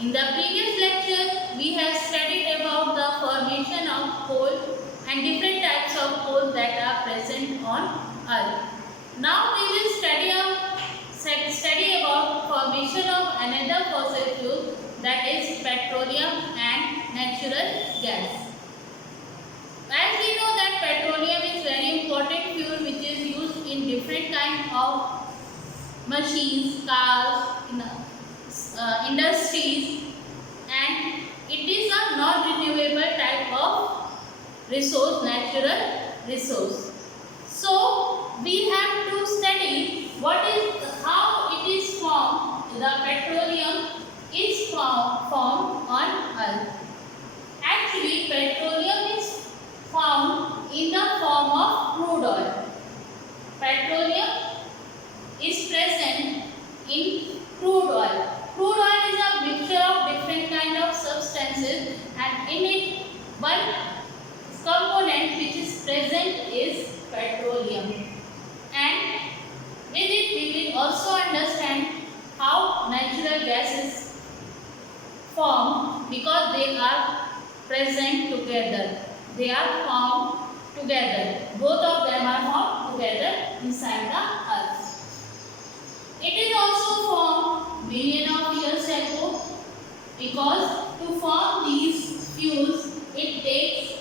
In the previous lecture, we have studied about the formation of coal and different types of coal that are present on Earth. Now we will study about formation of another fossil fuel, that is petroleum and natural gas. As we know that petroleum is very important fuel which is used in different kind of machines, cars, industries, and it is a non-renewable type of resource, natural resource. So we have to study how it is formed. The petroleum is formed on Earth. Actually, petroleum is found in the form of crude oil. Petroleum is present in crude oil. Crude oil is a mixture of different kind of substances, and in it one component which is present is petroleum. And with it we will also understand how natural gas is formed, because they are present together. They are formed together. Both of them are formed together inside the earth. It is also formed millions of years ago, because to form these fuels it takes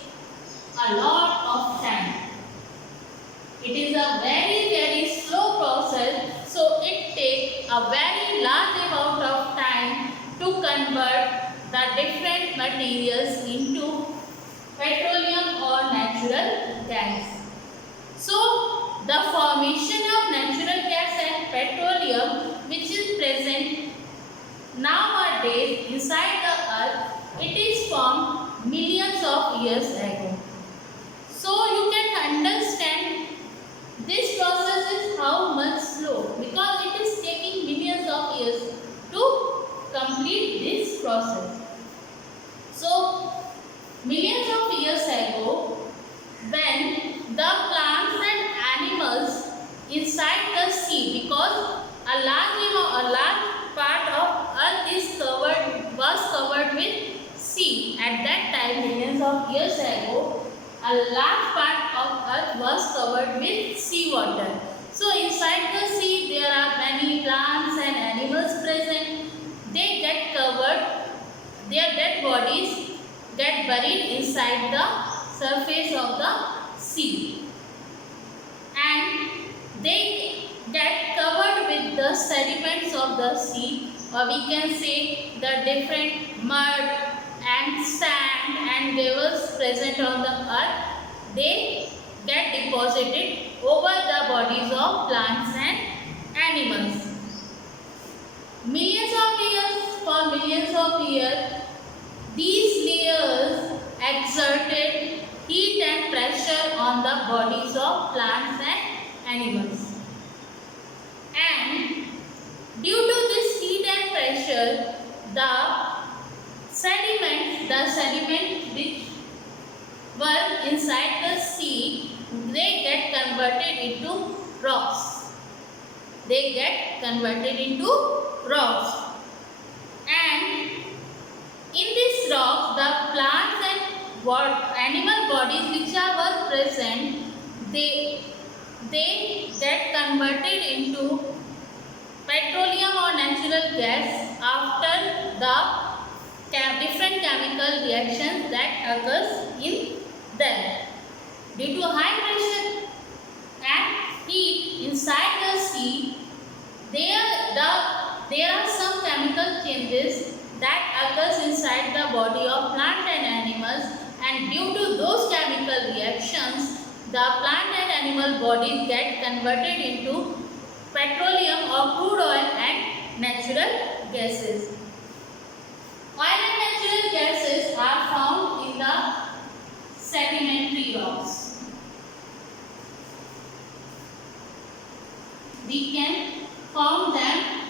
a lot of time. It is a very slow process, so it takes a very large amount of time to convert the different materials into petroleum or natural gas. So the formation of natural gas and petroleum, which is present nowadays inside the earth, it is formed millions of years ago. So you can understand this process is how much slow, because it is taking millions of years to complete this process. So millions of years ago, when the plants and animals inside the sea, because a large part of earth was covered with sea. At that time, millions of years ago, a large part of earth was covered with seawater. So inside the sea there are many plants and animals present. They get covered, their dead bodies get buried inside the surface of the sea, and they get covered with the sediments of the sea, or we can say the different mud and sand and gravels present on the earth. They get deposited over the bodies of plants and animals. For millions of years, these layers exerted heat and pressure on the bodies of plants and animals. And due to this heat and pressure, the sediments which were inside the sea, they get converted into rocks. And in this rock, the plants and animal bodies which were present, they get converted into petroleum or natural gas after the different chemical reactions that occurs in them. Due to high pressure and heat inside the sea, there are some chemical changes that occurs inside the body of plant and animals, and due to those chemical reactions, the plant and animal bodies get converted into petroleum or crude oil and natural gases. Oil and natural gases are found in the sedimentary rocks. We can found them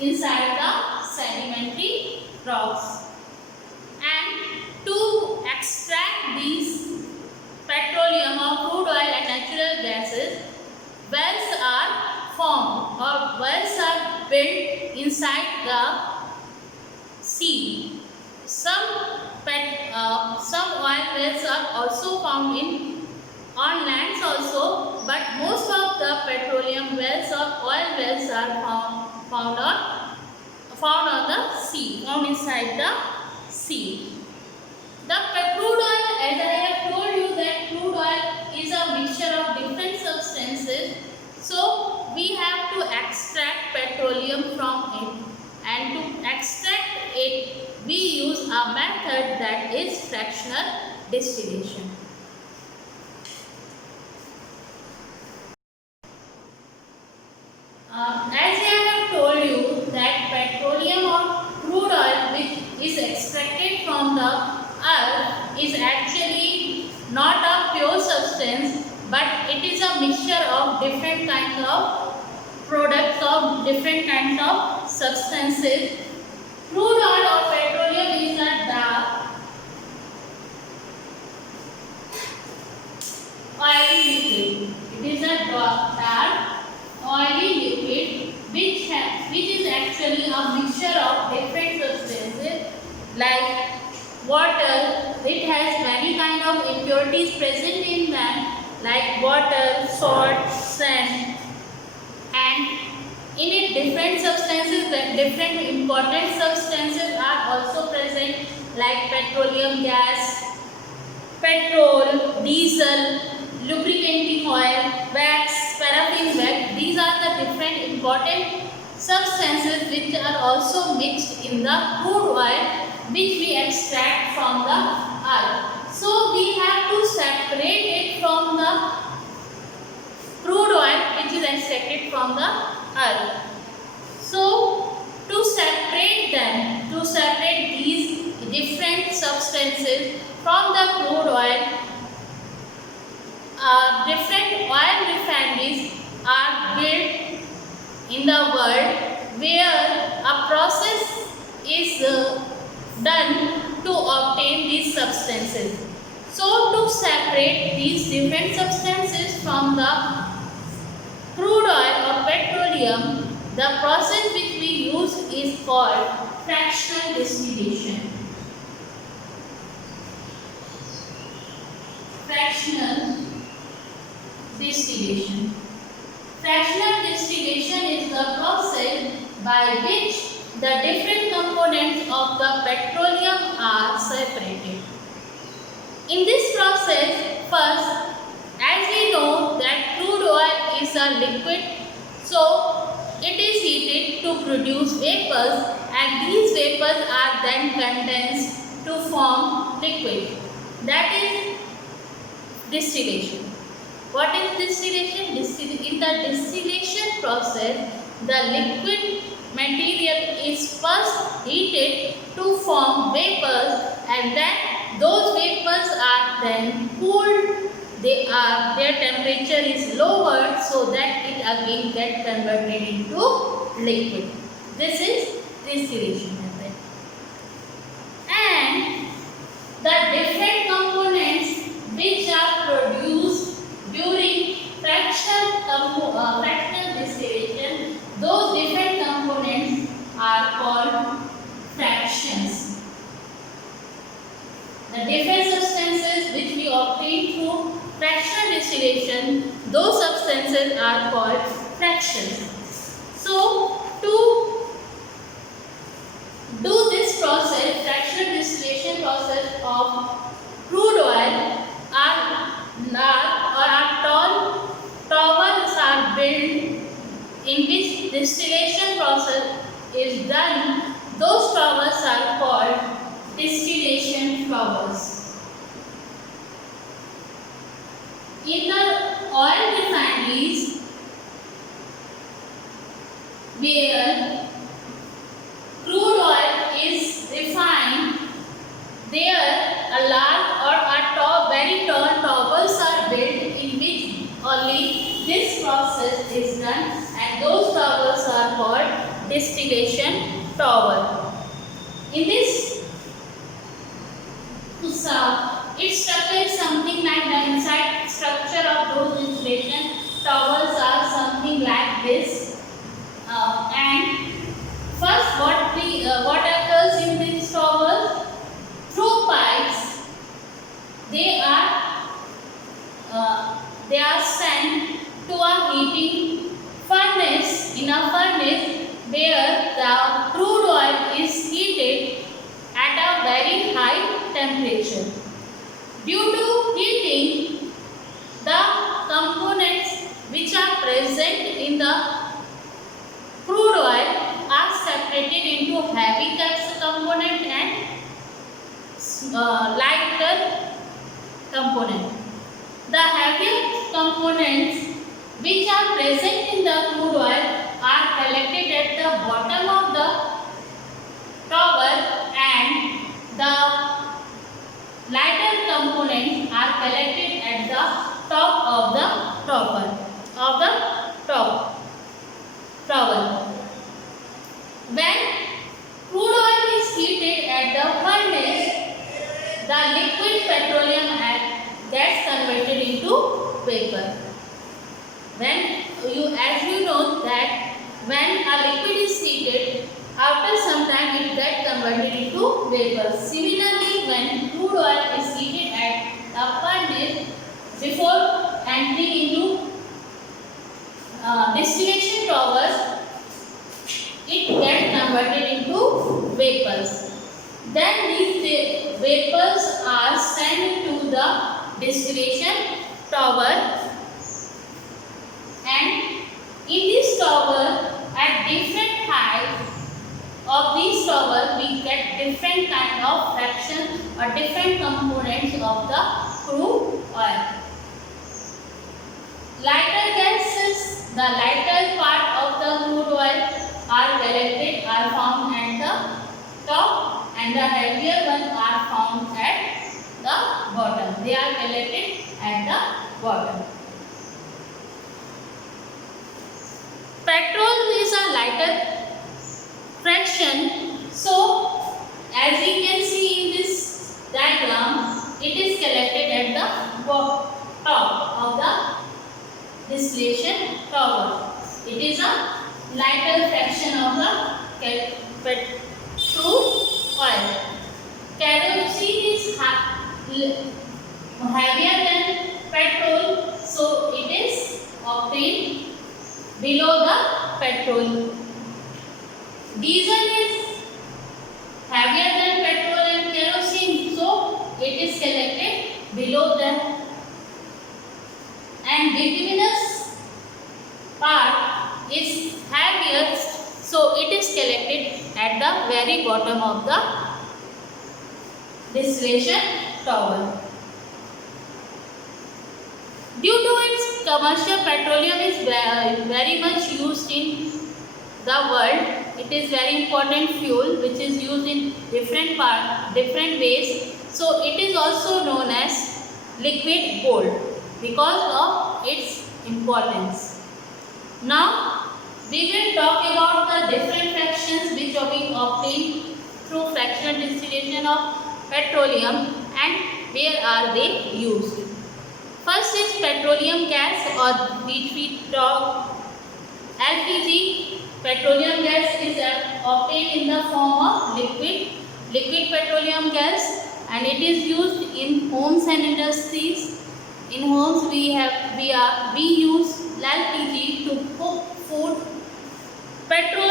inside the sedimentary rocks. And to extract these petroleum or crude oil and natural gases, wells are formed or wells are built inside the sea. Some oil wells are also found on lands also, but most of the petroleum wells or oil wells are found on the sea, found inside the sea. The crude oil, as I have told you that crude oil is a mixture of different substances. So we have to extract petroleum from it, and to extract it we use a method that is fractional distillation. As I have told you that petroleum or crude oil which is extracted from the earth is actually not a pure substance, but it is a mixture of different kinds of products of different kinds of substances. Crude oil or petroleum is a dark oily liquid. It is a dark oily liquid which is actually a mixture of different substances like water. It has many kind of impurities present in them like water, salt, sand, and in it different substances, different important substances are also present like petroleum gas, petrol, diesel, lubricating oil, wax, paraffin wax. These are the different important substances which are also mixed in the crude oil which we extract from the earth. So we have to separate it from the crude oil which is extracted from the earth. So to separate these different substances from the crude oil, different oil refineries are built in the world where a process is done to obtain these substances. So to separate these different substances from the crude oil or petroleum, the process which we use is called fractional distillation. Fractional distillation. Fractional distillation is the process by which the different components of the petroleum are separated. In this process, first, as we know that crude oil is a liquid, so it is heated to produce vapors, and these vapors are then condensed to form liquid. That is distillation. What is distillation? In the distillation process, the liquid material is first heated to form vapors, and then those vapors are then cooled. Their temperature is lowered so that it again gets converted into liquid. This is distillation method. And the different components which are produced during fractional distillation, those different components are called fractions. The different substances which we obtain through fractional distillation, those substances are called fractions. So to do this process, fractional distillation process of crude oil, our tall towers are built in which distillation process is done. Those towers are called distillation towers. In the oil refineries where crude oil is refined, there a large or very tall towers are built in which only this process is done, and those towers are called distillation tower. In this its structure is something like the inside structure of those distillation towers are something like this. And first what occurs in this they are they are sent to a heating furnace, in a furnace where the crude oil is heated at a very high temperature. Due to heating, the components which are present in the crude oil are separated into heavy component and lighter component. The heavier components which are present in the crude oil are collected at the bottom of the tower, and the lighter components are collected at the top of the tower. When crude oil is heated at the furnace, the liquid petroleum gets converted into vapor. As you know that when a liquid is heated, after some time it gets converted into vapor. Similarly, when crude oil is heated at the furnace, before entering into distillation towers, it gets converted into vapors. Then these vapors are sent to the distillation tower, and in this tower, at different height of this tower, we get different kind of fractions or different components of the crude oil. Lighter gases, the lighter part of the crude oil are found at the top, and the heavier ones are found at the bottom. They are collected at the bottom. Petrol is a lighter fraction, so as you can see in this diagram, it is collected at the top of the distillation tower. It is a lighter fraction of the crude oil. Kerosene is heavier than petrol, so it is obtained below the petrol. Diesel is heavier than petrol and kerosene, so it is collected below them. And bituminous part is heavier, so it is collected at the very bottom of the distillation tower. Due to its commercial, petroleum is very much used in the world. It is very important fuel which is used in different ways. So it is also known as liquid gold because of its importance. Now we will talk about the different fractions which are being obtained through fractional distillation of petroleum and where are they used. First is petroleum gas, or which we talk LPG. Petroleum gas is obtained in the form of liquid petroleum gas, and it is used in homes and industries. In homes we use LPG to cook food. Petrol,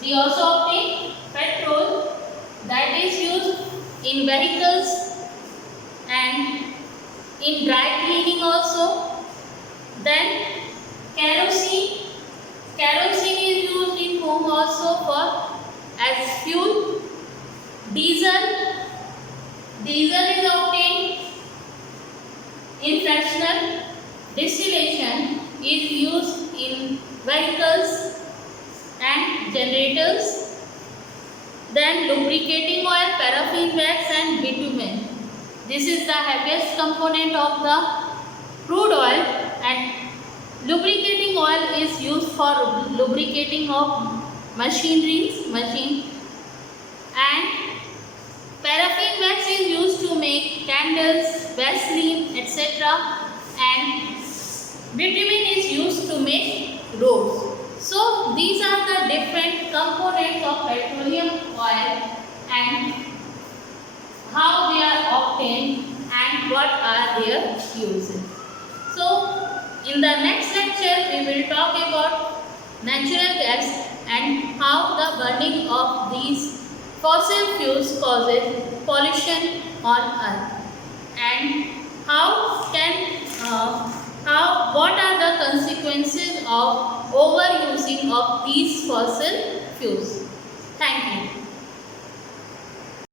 we also obtain petrol that is used in vehicles and in dry cleaning also. Then kerosene is used in home also for as fuel. Diesel is obtained in fractional distillation, is used in vehicles and generators. Then lubricating oil, paraffin wax and bitumen. This is the heaviest component of the crude oil, and lubricating oil is used for lubricating of machineries, and paraffin wax is used to make candles, Vaseline, etc. and bitumen is used to make roads. So these are the different components of petroleum oil and how they are obtained. are their uses. So, in the next lecture, we will talk about natural gas and how the burning of these fossil fuels causes pollution on Earth, and what are the consequences of overusing of these fossil fuels. Thank you.